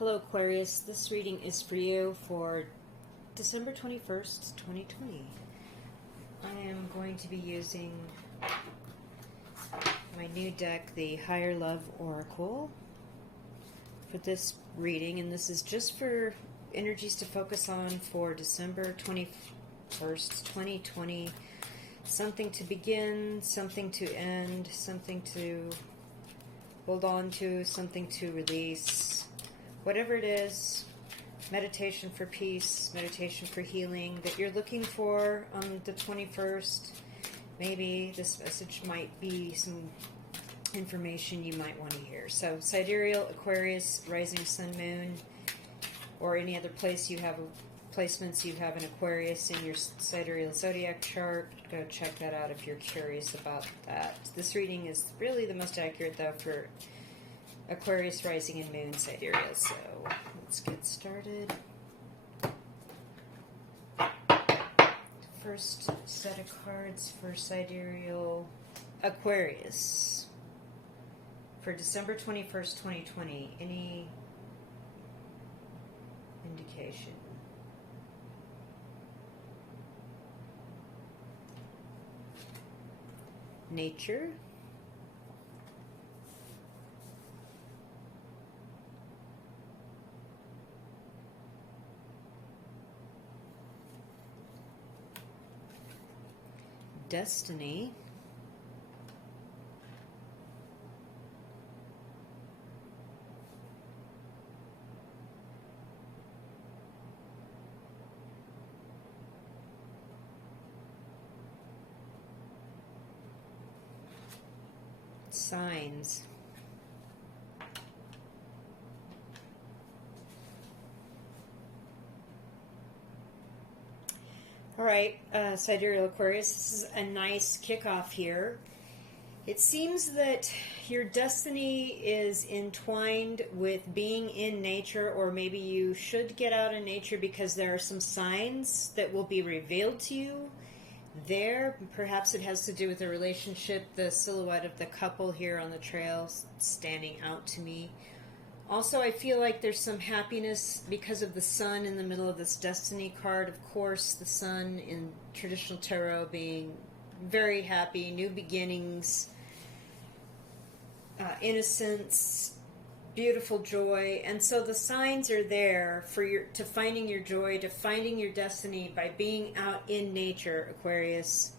Hello Aquarius, this reading is for you for December 21st, 2020. I am going to be using my new deck, the Higher Love Oracle, for this reading, and this is just for energies to focus on for December 21st, 2020. Something to begin, something to end, something to hold on to, something to release. Whatever it is, meditation for peace, meditation for healing that you're looking for on the 21st. Maybe this message might be some information you might want to hear. So, sidereal, Aquarius, rising sun, moon, or any other place you have placements you have an Aquarius in your sidereal zodiac chart. Go check that out if you're curious about that. This reading is really the most accurate, though, for Aquarius, rising, and moon sidereal. So let's get started. First set of cards for sidereal Aquarius for December 21st, 2020. Any indication? Nature. Destiny. Signs. All right, sidereal Aquarius, this is a nice kickoff here. It seems that your destiny is entwined with being in nature, or maybe you should get out in nature because there are some signs that will be revealed to you there. Perhaps it has to do with a relationship, the silhouette of the couple here on the trail standing out to me. Also, I feel like there's some happiness because of the sun in the middle of this destiny card. Of course, the sun in traditional tarot being very happy, new beginnings, innocence, beautiful joy. And so the signs are there for to finding your joy, to finding your destiny by being out in nature, Aquarius.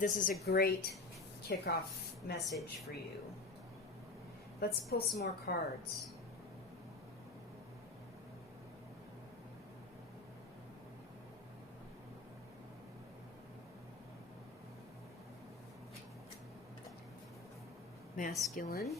This is a great kickoff message for you. Let's pull some more cards. Masculine.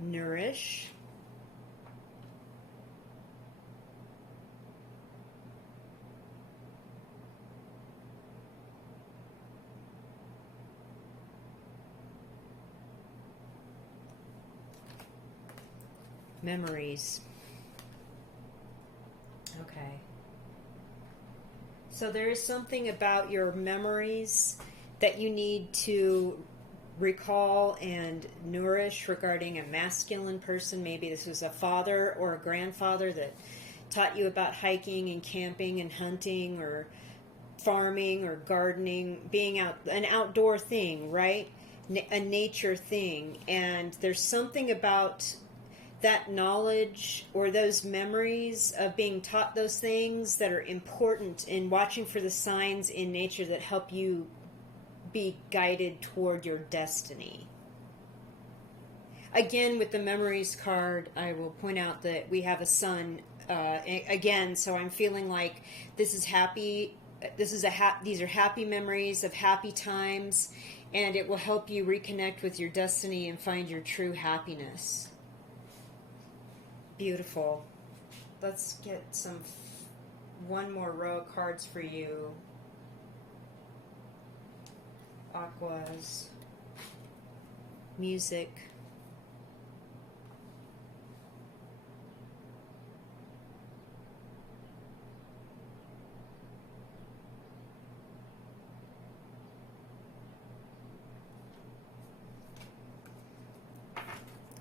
Nourish. Memories. Okay. So there is something about your memories that you need to recall and nourish regarding a masculine person. Maybe this was a father or a grandfather that taught you about hiking and camping and hunting or farming or gardening, being out, an outdoor thing, right? A nature thing. And there's something about that knowledge or those memories of being taught those things that are important in watching for the signs in nature that help you be guided toward your destiny. Again, with the memories card, I will point out that we have a sun again, so I'm feeling like this is happy. These are happy memories of happy times, and it will help you reconnect with your destiny and find your true happiness. Beautiful. Let's get one more row of cards for you. Aquas. music.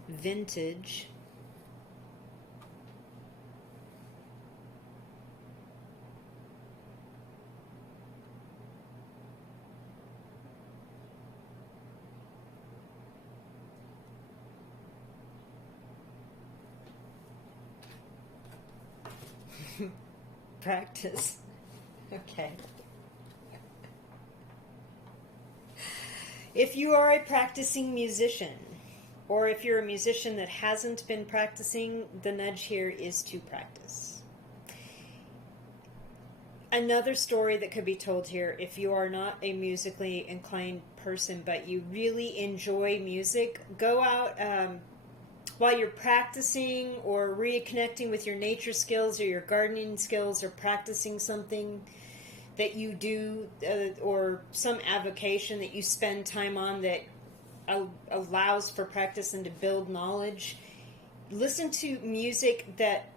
Vintage. Practice. Okay. If you are a practicing musician, or if you're a musician that hasn't been practicing, the nudge here is to practice. Another story that could be told here, if you are not a musically inclined person, but you really enjoy music, go out while you're practicing or reconnecting with your nature skills or your gardening skills or practicing something that you do or some avocation that you spend time on that allows for practice and to build knowledge. Listen to music that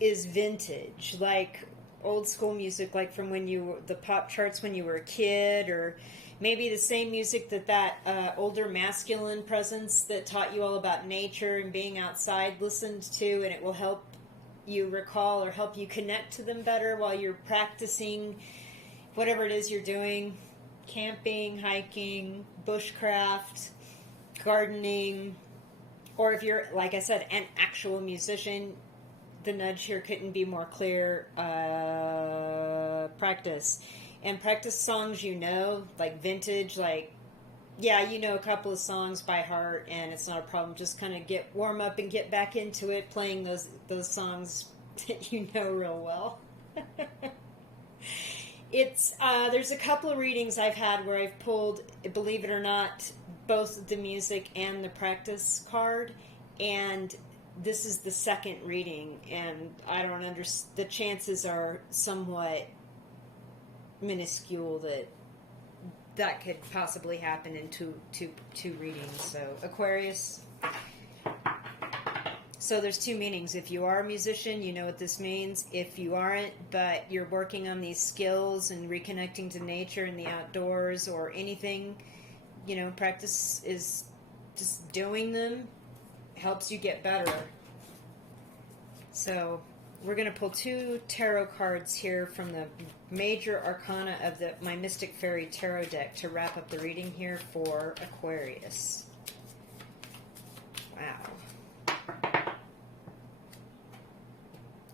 is vintage, like old school music, like from when the pop charts when you were a kid, or maybe the same music that older masculine presence that taught you all about nature and being outside listened to, and it will help you recall or help you connect to them better while you're practicing whatever it is you're doing. Camping, hiking, bushcraft, gardening, or if you're, like I said, an actual musician, the nudge here couldn't be more clear. Practice. And practice songs you know, like vintage, like, yeah, you know a couple of songs by heart, and it's not a problem. Just kind of get warm up and get back into it, playing those songs that you know real well. It's there's a couple of readings I've had where I've pulled, believe it or not, both the music and the practice card, and this is the second reading, and I don't understand. The chances are somewhat minuscule that could possibly happen in two readings. So Aquarius. So there's two meanings. If you are a musician, you know what this means. If you aren't, but you're working on these skills and reconnecting to nature and the outdoors or anything, you know, practice is just doing them helps you get better. So we're going to pull two tarot cards here from the major arcana of my Mystic Fairy Tarot deck to wrap up the reading here for Aquarius. Wow.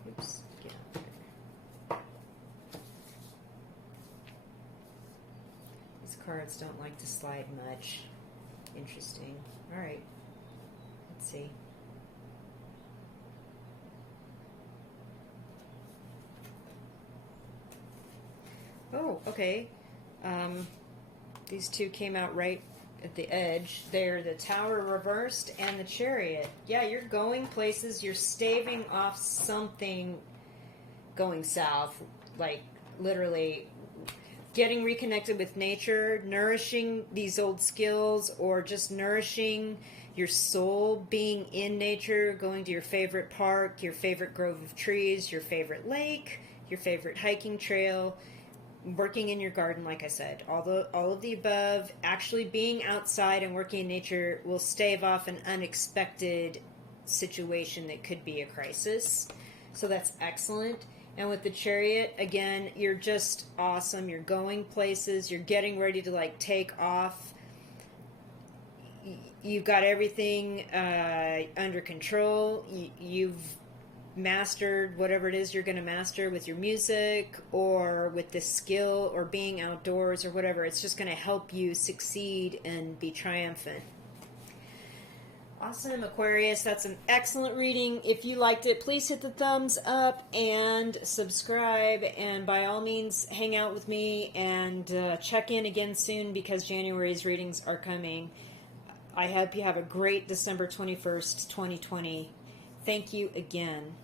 Oops, get out there. These cards don't like to slide much. Interesting. All right. Let's see. Oh, okay. These two came out right at the edge. They're the Tower reversed and the Chariot. Yeah, you're going places. You're staving off something going south. Like, literally getting reconnected with nature, nourishing these old skills, or just nourishing your soul, being in nature, going to your favorite park, your favorite grove of trees, your favorite lake, your favorite hiking trail, working in your garden, like I said. All of the above, actually being outside and working in nature will stave off an unexpected situation that could be a crisis. So that's excellent. And with the Chariot, again, you're just awesome. You're going places. You're getting ready to, like, take off. You've got everything under control. You've mastered whatever it is you're going to master with your music or with this skill or being outdoors or whatever. It's just going to help you succeed and be triumphant. Awesome, Aquarius. That's an excellent reading. If you liked it, please hit the thumbs up and subscribe. And by all means, hang out with me and check in again soon because January's readings are coming. I hope you have a great December 21st, 2020. Thank you again.